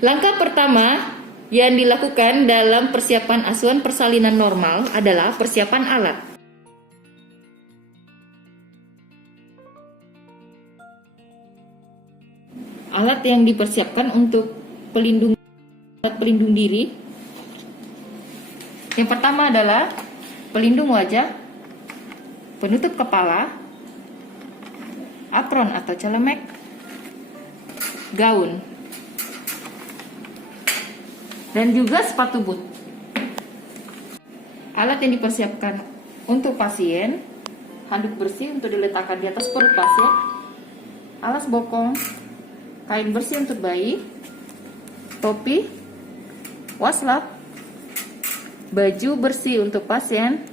Langkah pertama yang dilakukan dalam persiapan asuhan persalinan normal adalah persiapan alat. Alat yang dipersiapkan untuk alat pelindung diri. Yang pertama adalah pelindung wajah, penutup kepala, apron atau celemek, gaun, dan juga sepatu boot. Alat yang dipersiapkan untuk pasien: handuk bersih untuk diletakkan di atas perut pasien, alas bokong, kain bersih untuk bayi, topi, waslap, baju bersih untuk pasien,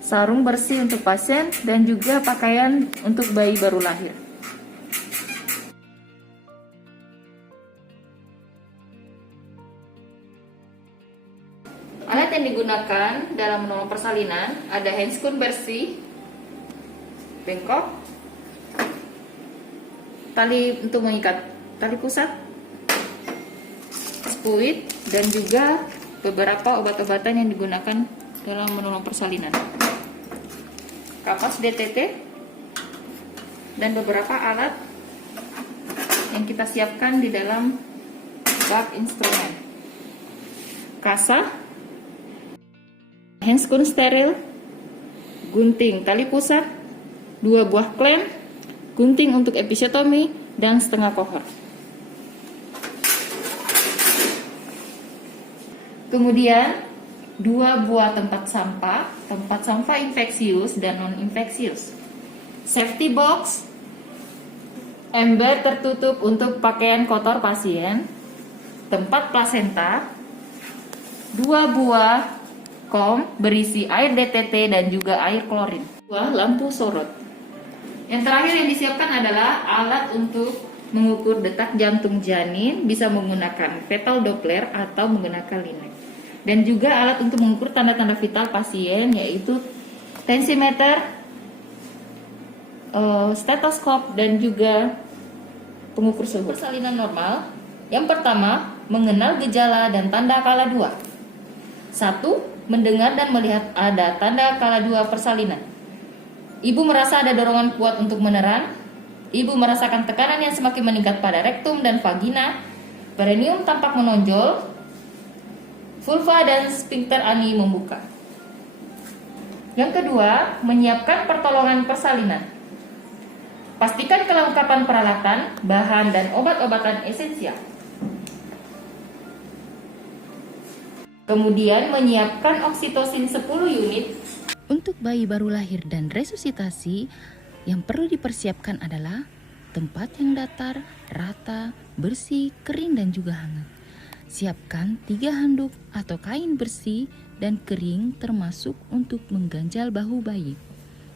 sarung bersih untuk pasien, dan juga pakaian untuk bayi baru lahir. Alat yang digunakan dalam menolong persalinan ada handscoon bersih, bengkok, tali untuk mengikat tali pusat, spuit, dan juga beberapa obat-obatan yang digunakan dalam menolong persalinan, kapas DTT, dan beberapa alat yang kita siapkan di dalam bak instrumen: kasa, handscoon steril, gunting tali pusat, 2 buah klem, gunting untuk episiotomi, dan setengah kohor. Kemudian 2 buah tempat sampah infeksius dan non-infeksius, safety box, ember tertutup untuk pakaian kotor pasien, tempat plasenta, 2 buah kom berisi air DTT dan juga air klorin, 2 lampu sorot. Yang terakhir yang disiapkan adalah alat untuk mengukur detak jantung janin, bisa menggunakan fetal doppler atau menggunakan linek. Dan juga alat untuk mengukur tanda-tanda vital pasien, yaitu tensimeter, stetoskop, dan juga pengukur suhu. Persalinan normal. Yang pertama, mengenal gejala dan tanda kala 2. 1. Mendengar dan melihat ada tanda kala 2 persalinan. Ibu merasa ada dorongan kuat untuk meneran. Ibu merasakan tekanan yang semakin meningkat pada rektum dan vagina. Perineum tampak menonjol. Vulva dan sphincter ani membuka. Yang kedua, menyiapkan pertolongan persalinan. Pastikan kelengkapan peralatan, bahan, dan obat-obatan esensial. Kemudian menyiapkan oksitosin 10 unit. Untuk bayi baru lahir dan resusitasi, yang perlu dipersiapkan adalah tempat yang datar, rata, bersih, kering, dan juga hangat. Siapkan 3 handuk atau kain bersih dan kering termasuk untuk mengganjal bahu bayi.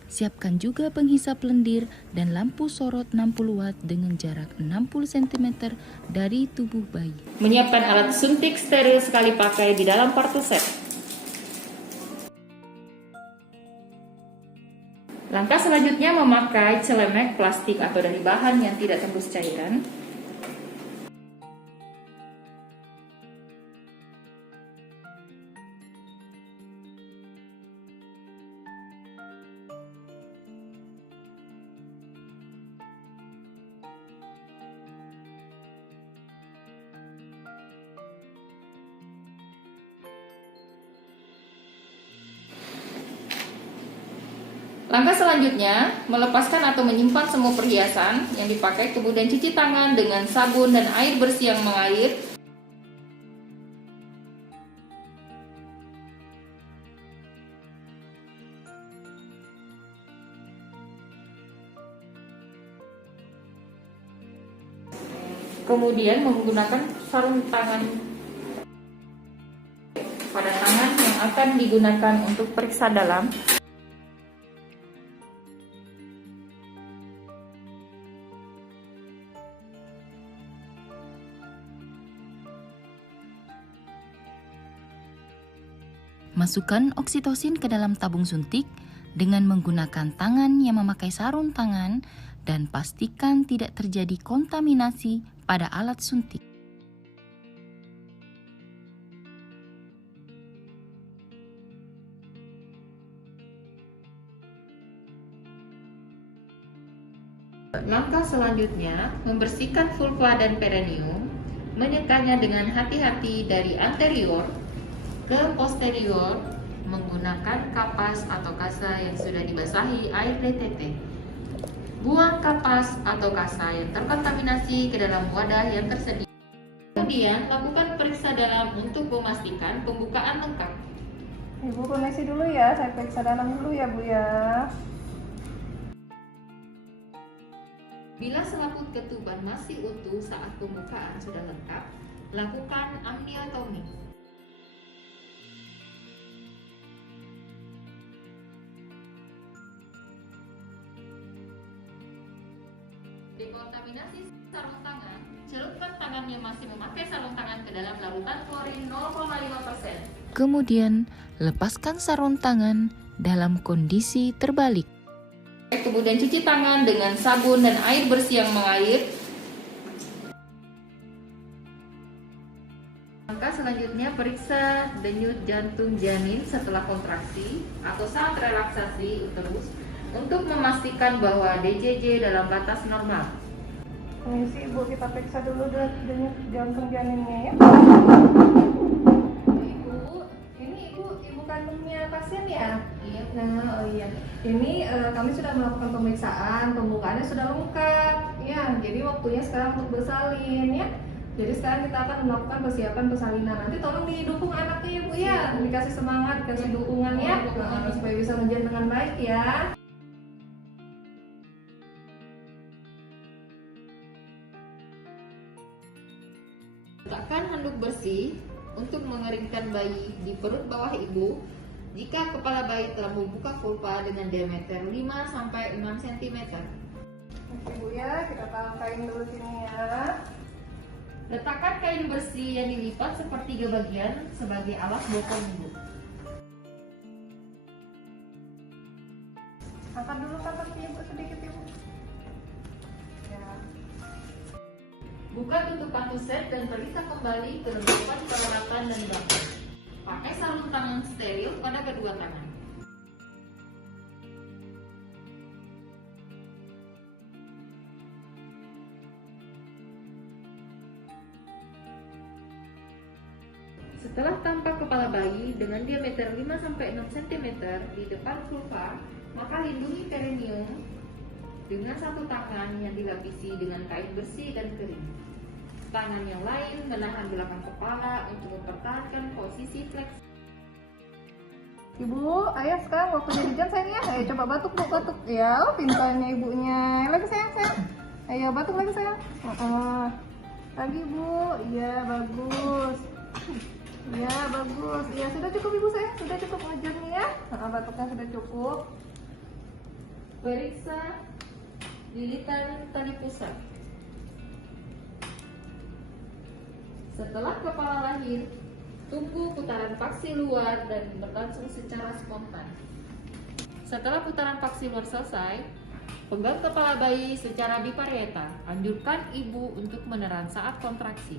Siapkan juga penghisap lendir dan lampu sorot 60 watt dengan jarak 60 cm dari tubuh bayi. Menyiapkan alat suntik steril sekali pakai di dalam partuset. Langkah selanjutnya memakai celemek plastik atau dari bahan yang tidak tembus cairan. Langkah selanjutnya, melepaskan atau menyimpan semua perhiasan yang dipakai, kemudian cuci tangan dengan sabun dan air bersih yang mengalir. Kemudian menggunakan sarung tangan pada tangan yang akan digunakan untuk periksa dalam. Masukkan oksitosin ke dalam tabung suntik dengan menggunakan tangan yang memakai sarung tangan dan pastikan tidak terjadi kontaminasi pada alat suntik. Langkah selanjutnya, membersihkan vulva dan perineum, menyekannya dengan hati-hati dari anterior ke posterior menggunakan kapas atau kasa yang sudah dibasahi air DTT. Buang kapas atau kasa yang terkontaminasi ke dalam wadah yang tersedia. Kemudian, lakukan periksa dalam untuk memastikan pembukaan lengkap. Ibu permisi dulu ya, saya periksa dalam dulu ya Bu ya. Bila selaput ketuban masih utuh saat pembukaan sudah lengkap, lakukan amniotomi. Dekontaminasi sarung tangan, celupkan tangan yang masih memakai sarung tangan ke dalam larutan klorin 0,5%. Kemudian, lepaskan sarung tangan dalam kondisi terbalik. Kemudian cuci tangan dengan sabun dan air bersih yang mengalir. Langkah selanjutnya, periksa denyut jantung janin setelah kontraksi atau saat relaksasi uterus untuk memastikan bahwa DJJ dalam batas normal. Permisi Ibu, kita periksa dulu denyut jantung janinnya ya. Ibu, ini ibu kandungnya pasien ya? Iya. Nah, oh iya. Ini kami sudah melakukan pemeriksaan, pembukaannya sudah lengkap. Ya, jadi waktunya sekarang untuk bersalin ya. Jadi sekarang kita akan melakukan persiapan persalinan. Nanti tolong didukung anaknya ya Bu ya, dikasih semangat, kasih dukungan ya, supaya bisa menjalin dengan baik ya. Letakkan handuk bersih untuk mengeringkan bayi di perut bawah ibu jika kepala bayi telah membuka vulva dengan diameter 5-6 cm. Oke Bu ya, kita taruh kain dulu sini ya. Letakkan kain bersih yang dilipat sepertiga bagian sebagai alas bokong ibu. Angkat dulu kakinya Bu sedikit Ibu. Ya. Buka tutupan puset dan periksa kembali kelembapan peralatan dan belakang. Pakai sarung tangan steril pada kedua tangan. Setelah tampak kepala bayi dengan diameter 5-6 cm di depan vulva, maka lindungi perineum dengan satu tangan yang dilapisi dengan kain bersih dan kering. Tangan yang lain menahan belakang kepala untuk mempertahankan posisi fleksi. Ibu, ayo sekarang waktunya jajan sayang ya. Ayo coba batuk Bu, batuk. Ya, pintarnya ibunya. Lagi sayang. Ayo batuk lagi sayang. Lagi Bu. Iya, bagus. Iya, bagus. Iya, sudah cukup Ibu sayang. Sudah cukup ngajarnya ya. Batuknya sudah cukup. Periksa lilitan tali pusat. Setelah kepala lahir, tunggu putaran paksi luar dan berlangsung secara spontan. Setelah putaran paksi luar selesai, pegang kepala bayi secara biparieta. Anjurkan ibu untuk meneran saat kontraksi.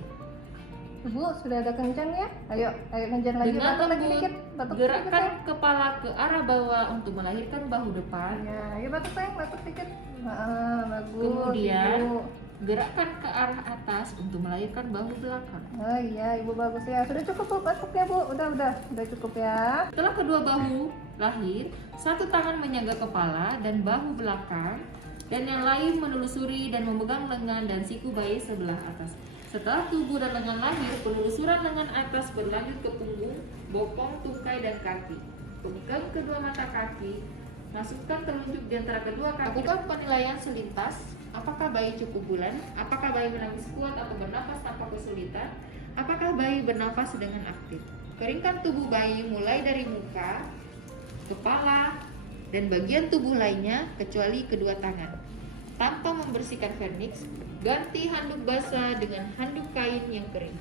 Ibu, sudah ada kencang ya? Ayo kencang lagi. Dengan Batuk lagi lembut, dikit. Batuk gerakkan sedikit, sayang. kepala ke arah bawah untuk melahirkan bahu depan. Ya, ayo batuk sayang, batuk dikit. Bagus. Kemudian, Ibu. gerakkan ke arah atas untuk melahirkan bahu belakang. Oh iya, Ibu bagus ya. Sudah cukup Bu, batuknya Bu. Udah cukup ya. Setelah kedua bahu lahir, satu tangan menyangga kepala dan bahu belakang, dan yang lain menelusuri dan memegang lengan dan siku bayi sebelah atas. Setelah tubuh dan lengan lahir, penelusuran lengan atas berlanjut ke punggung, bokong, tungkai, dan kaki. Pegang kedua mata kaki, masukkan telunjuk di antara kedua kaki. Lakukan penilaian selintas, apakah bayi cukup bulan, apakah bayi menangis kuat atau bernafas tanpa kesulitan, apakah bayi bernafas dengan aktif. Keringkan tubuh bayi mulai dari muka, kepala, dan bagian tubuh lainnya kecuali kedua tangan. Tanpa membersihkan vernix, ganti handuk basah dengan handuk kain yang kering.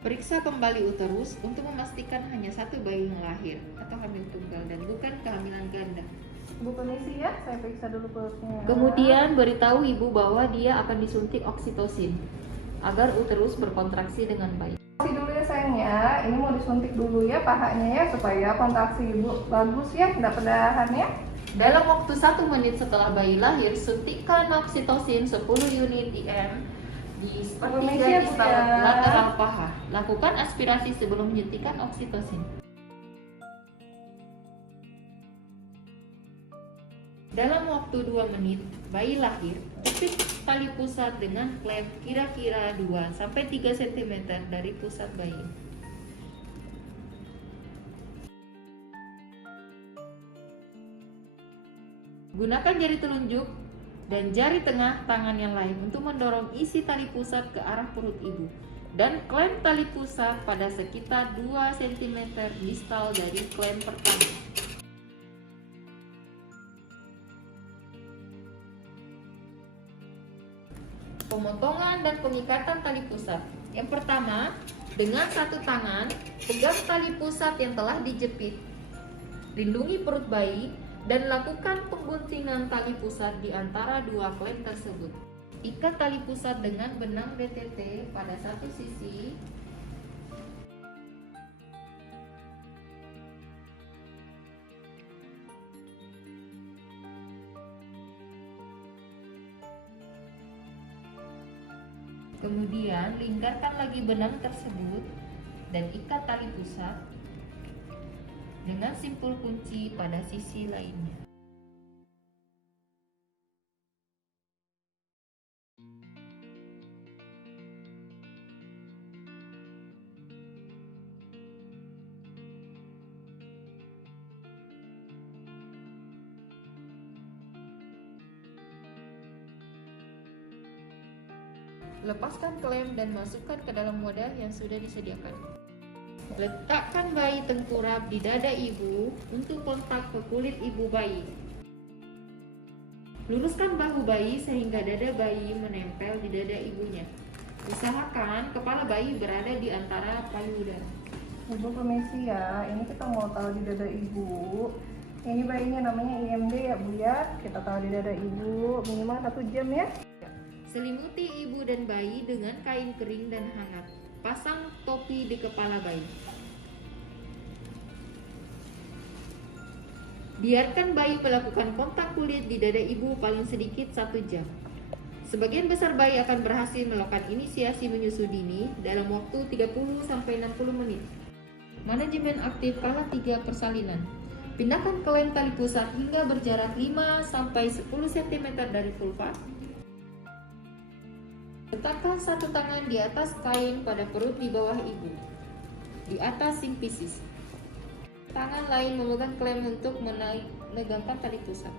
Periksa kembali uterus untuk memastikan hanya satu bayi yang lahir atau hamil tunggal dan bukan kehamilan ganda. Bu permisi ya, saya periksa dulu perutnya. Kemudian beritahu ibu bahwa dia akan disuntik oksitosin agar uterus berkontraksi dengan baik. Kasih dulu ya sayang ya, ini mau disuntik dulu ya pahanya ya supaya kontraksi ibu bagus ya, tidak perdahan ya. Dalam waktu 1 menit setelah bayi lahir, suntikkan oksitosin 10 unit IM di sepertiga Permisi ya, Bu, distal ya. lateral paha. Lakukan aspirasi sebelum menyuntikkan oksitosin. Dalam waktu 2 menit, bayi lahir, jepit tali pusat dengan klep kira-kira 2-3 cm dari pusat bayi. Gunakan jari telunjuk dan jari tengah tangan yang lain untuk mendorong isi tali pusat ke arah perut ibu dan klem tali pusat pada sekitar 2 cm distal dari klem pertama. Pemotongan dan pengikatan tali pusat. Yang pertama, dengan satu tangan, pegang tali pusat yang telah dijepit. Lindungi perut bayi dan lakukan pengguntingan tali pusat di antara dua klem tersebut. Ikat tali pusat dengan benang BTT pada satu sisi. Kemudian lingkarkan lagi benang tersebut dan ikat tali pusat dengan simpul kunci pada sisi lainnya. Lepaskan klem dan masukkan ke dalam wadah yang sudah disediakan. Letakkan bayi tengkurap di dada ibu untuk kontak ke kulit ibu bayi. Luruskan bahu bayi sehingga dada bayi menempel di dada ibunya. Usahakan kepala bayi berada di antara payudara. Ibu permisi ya, ini kita mau taruh di dada ibu. Ini bayinya namanya IMD ya Bu ya. Kita taruh di dada ibu minimal 1 jam ya. Selimuti ibu dan bayi dengan kain kering dan hangat. Pasang topi di kepala bayi. Biarkan bayi melakukan kontak kulit di dada ibu paling sedikit 1 jam. Sebagian besar bayi akan berhasil melakukan inisiasi menyusui dini dalam waktu 30-60 menit. Manajemen aktif kala 3 persalinan. Pindahkan klem tali pusat hingga berjarak 5-10 cm dari vulva. Letakkan satu tangan di atas kain pada perut di bawah ibu, di atas simpisis. Tangan lain memegang klem untuk menegangkan tali pusat.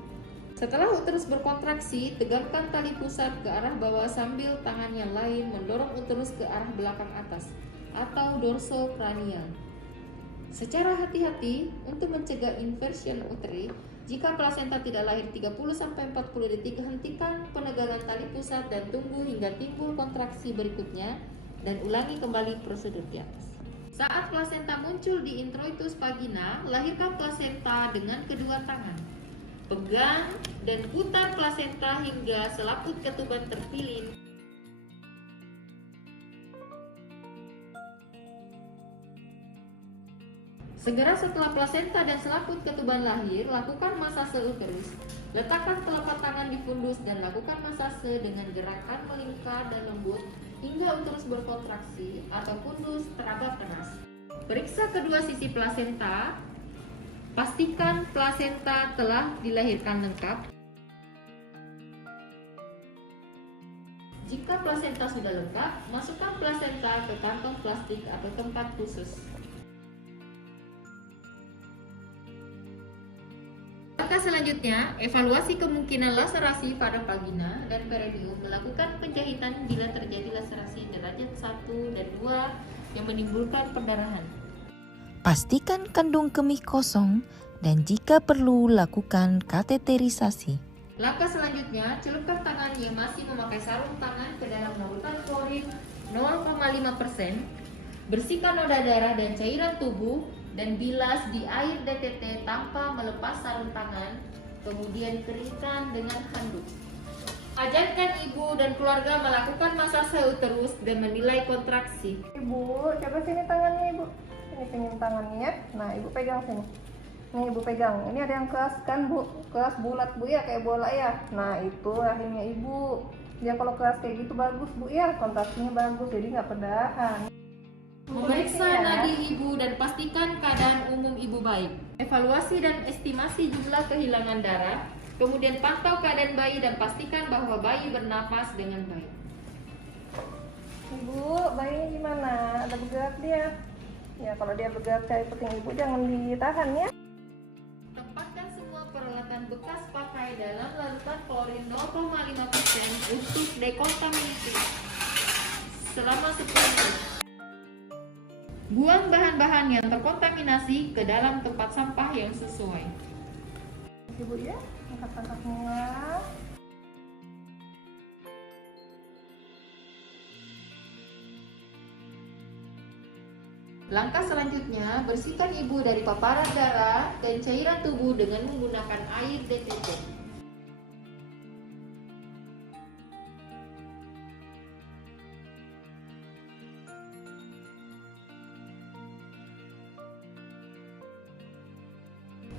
Setelah uterus berkontraksi, tegangkan tali pusat ke arah bawah sambil tangan yang lain mendorong uterus ke arah belakang atas atau dorsokranial. Secara hati-hati untuk mencegah inversion uteri. Jika plasenta tidak lahir 30-40 detik, hentikan penegangan tali pusat dan tunggu hingga timbul kontraksi berikutnya dan ulangi kembali prosedur di atas. Saat plasenta muncul di introitus vagina, lahirkan plasenta dengan kedua tangan. Pegang dan putar plasenta hingga selaput ketuban terpilin. Segera setelah plasenta dan selaput ketuban lahir, lakukan masase uterus. Letakkan telapak tangan di fundus dan lakukan masase dengan gerakan melingkar dan lembut hingga uterus berkontraksi atau fundus teraba keras. Periksa kedua sisi plasenta. Pastikan plasenta telah dilahirkan lengkap. Jika plasenta sudah lengkap, masukkan plasenta ke kantong plastik atau tempat khusus. Langkah selanjutnya, evaluasi kemungkinan laserasi pada vagina dan perineum. Melakukan penjahitan bila terjadi laserasi derajat 1 dan 2 yang menimbulkan perdarahan. Pastikan kandung kemih kosong dan jika perlu lakukan kateterisasi. Langkah selanjutnya, celupkan tangan yang masih memakai sarung tangan ke dalam larutan klorin 0,5%. Bersihkan noda darah dan cairan tubuh dan bilas di air DTT tanpa melepas sarung tangan, kemudian keringkan dengan handuk. Ajarkan ibu dan keluarga melakukan masase uterus dan menilai kontraksi. Ibu, coba sini tangannya ibu. Sini tangannya ya. Nah, ibu pegang sini. Nih ibu pegang. Ini ada yang keras kan bu? Keras bulat bu ya, kayak bola ya. Nah itu rahimnya ibu. Dia kalau keras kayak gitu bagus bu ya. Kontraksinya bagus, jadi nggak perdahan. Memeriksa Ya. nadi ibu dan pastikan keadaan umum ibu baik. Evaluasi dan estimasi jumlah kehilangan darah. Kemudian pantau keadaan bayi dan pastikan bahwa bayi bernapas dengan baik. Ibu, bayinya gimana? Ada bergerak dia? Ya kalau dia bergerak cari puting ibu jangan ditahan ya. Tempatkan semua peralatan bekas pakai dalam larutan klorin 0,5% untuk dekontaminasi selama 10 menit. Buang bahan-bahan yang terkontaminasi ke dalam tempat sampah yang sesuai. Ibu ya, angkat semua. Langkah selanjutnya, bersihkan ibu dari paparan darah dan cairan tubuh dengan menggunakan air DTT.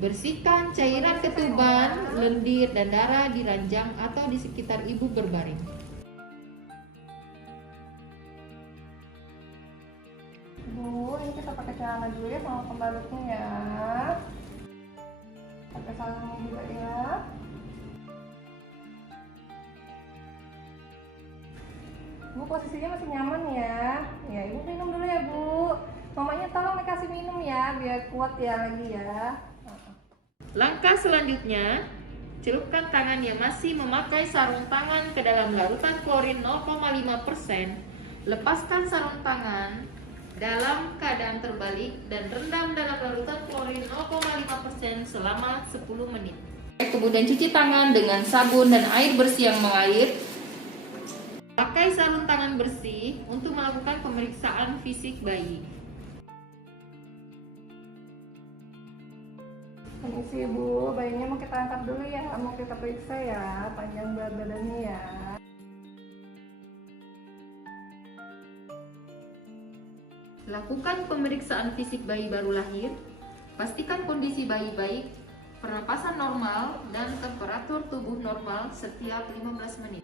Bersihkan cairan ketuban, lendir, dan darah di ranjang atau di sekitar ibu berbaring. Bu, ini kita pakai celana dulu ya sama pembalutnya ya. Pakai sarungnya juga ya. Bu, posisinya masih nyaman ya. Ya, ibu minum dulu ya bu. Mamanya tolong dikasih minum ya, biar kuat ya lagi ya. Langkah selanjutnya, celupkan tangan yang masih memakai sarung tangan ke dalam larutan klorin 0,5%. Lepaskan sarung tangan dalam keadaan terbalik dan rendam dalam larutan klorin 0,5% selama 10 menit. Kemudian cuci tangan dengan sabun dan air bersih yang mengalir. Pakai sarung tangan bersih untuk melakukan pemeriksaan fisik bayi. Ini sih bu, bayinya mau kita angkat dulu ya, mau kita periksa ya, panjang berat badannya ya. Lakukan pemeriksaan fisik bayi baru lahir. Pastikan kondisi bayi baik, pernapasan normal, dan temperatur tubuh normal setiap 15 menit.